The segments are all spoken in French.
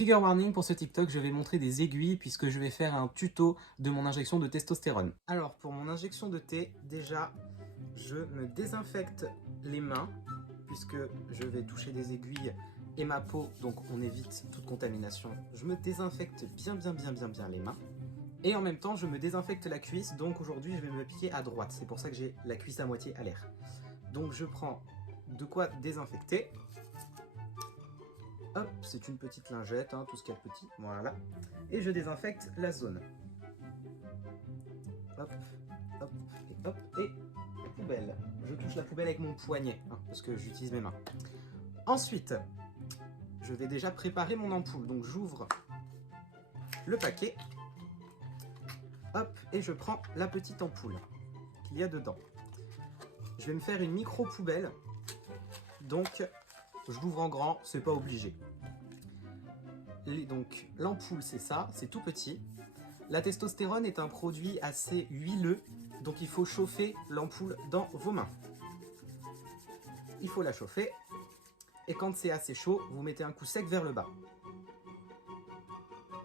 Trigger warning pour ce TikTok, je vais montrer des aiguilles puisque je vais faire un tuto de mon injection de testostérone. Alors pour mon injection de thé, déjà je me désinfecte les mains puisque je vais toucher des aiguilles et ma peau, donc on évite toute contamination. Je me désinfecte bien les mains. Et en même temps, je me désinfecte la cuisse, donc aujourd'hui je vais me piquer à droite. C'est pour ça que j'ai la cuisse à moitié à l'air. Donc je prends de quoi désinfecter. Hop, c'est une petite lingette, hein, tout ce qu'il y a de petit, voilà. Et je désinfecte la zone. Hop, hop, et hop, et poubelle. Je touche la poubelle avec mon poignet, hein, parce que j'utilise mes mains. Ensuite, je vais déjà préparer mon ampoule. Donc j'ouvre le paquet. Hop, et je prends la petite ampoule qu'il y a dedans. Je vais me faire une micro poubelle. Donc, je l'ouvre en grand, c'est pas obligé. Donc, l'ampoule, c'est ça, c'est tout petit. La testostérone est un produit assez huileux, donc il faut chauffer l'ampoule dans vos mains. Il faut la chauffer, et quand c'est assez chaud, vous mettez un coup sec vers le bas.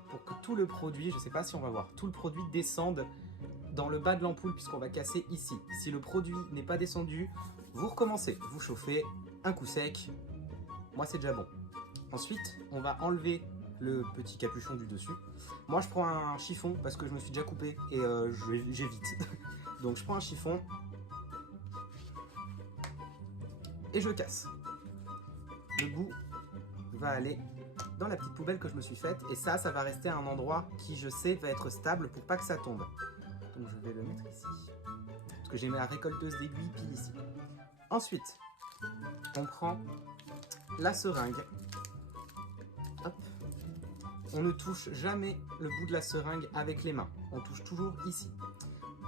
Pour que tout le produit, je sais pas si on va voir, tout le produit descende dans le bas de l'ampoule puisqu'on va casser ici. Si le produit n'est pas descendu, vous recommencez, vous chauffez, un coup sec, moi c'est déjà bon. Ensuite, on va enlever le petit capuchon du dessus. Moi je prends un chiffon parce que je me suis déjà coupé et j'évite. Donc je prends un chiffon et je casse. Le bout va aller dans la petite poubelle que je me suis faite et ça va rester à un endroit qui je sais va être stable pour pas que ça tombe. Donc je vais le mettre ici parce que j'ai mis la récolteuse d'aiguilles pile ici. Ensuite, on prend la seringue. Hop. On ne touche jamais le bout de la seringue avec les mains. On touche toujours ici.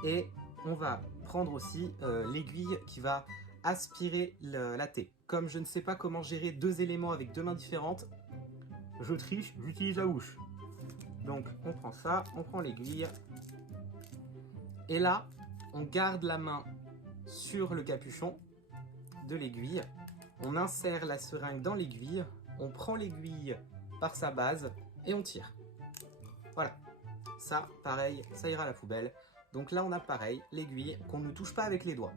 Et on va prendre aussi l'aiguille qui va aspirer la thé. Comme je ne sais pas comment gérer deux éléments avec deux mains différentes, je triche, j'utilise la bouche. Donc on prend ça, on prend l'aiguille. Et là, on garde la main sur le capuchon de l'aiguille. On insère la seringue dans l'aiguille. On prend l'aiguille par sa base et on tire. Voilà. Ça, pareil, ça ira à la poubelle. Donc là, on a pareil, l'aiguille qu'on ne touche pas avec les doigts.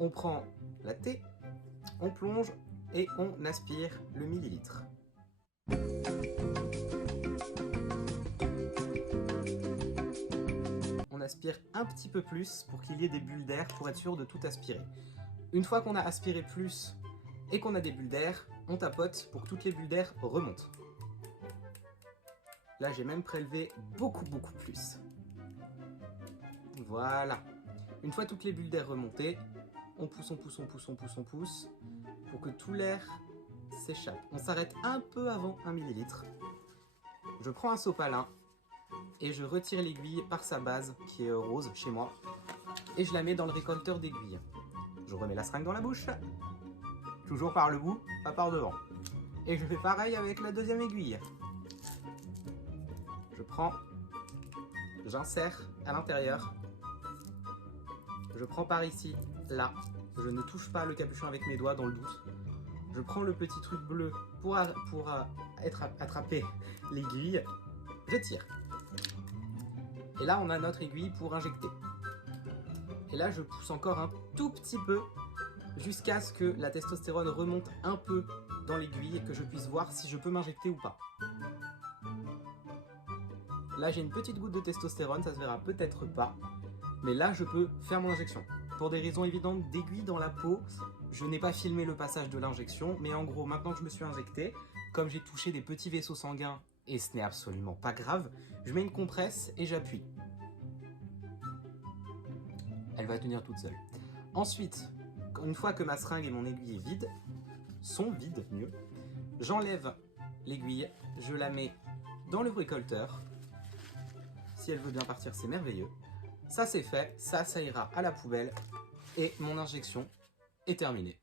On prend la thé, on plonge et on aspire le millilitre. On aspire un petit peu plus pour qu'il y ait des bulles d'air pour être sûr de tout aspirer. Une fois qu'on a aspiré plus et qu'on a des bulles d'air, on tapote pour que toutes les bulles d'air remontent. Là, j'ai même prélevé beaucoup plus. Voilà. Une fois toutes les bulles d'air remontées, on pousse pour que tout l'air s'échappe. On s'arrête un peu avant 1 millilitre. Je prends un sopalin et je retire l'aiguille par sa base qui est rose chez moi et je la mets dans le récolteur d'aiguilles. Je remets la seringue dans la bouche, toujours par le bout, pas par devant. Et je fais pareil avec la deuxième aiguille. Je prends, j'insère à l'intérieur. Je prends par ici, là. Je ne touche pas le capuchon avec mes doigts dans le doute. Je prends le petit truc bleu pour attraper l'aiguille. Je tire. Et là, on a notre aiguille pour injecter. Et là, je pousse encore un tout petit peu jusqu'à ce que la testostérone remonte un peu dans l'aiguille et que je puisse voir si je peux m'injecter ou pas. Là, j'ai une petite goutte de testostérone, ça se verra peut-être pas, mais là, je peux faire mon injection. Pour des raisons évidentes d'aiguille dans la peau, je n'ai pas filmé le passage de l'injection, mais en gros, maintenant que je me suis injecté, comme j'ai touché des petits vaisseaux sanguins, et ce n'est absolument pas grave, je mets une compresse et j'appuie. Elle va tenir toute seule. Ensuite, une fois que ma seringue et mon aiguille sont vides, j'enlève l'aiguille, je la mets dans le récolteur. Si elle veut bien partir, c'est merveilleux. Ça c'est fait, ça ira à la poubelle et mon injection est terminée.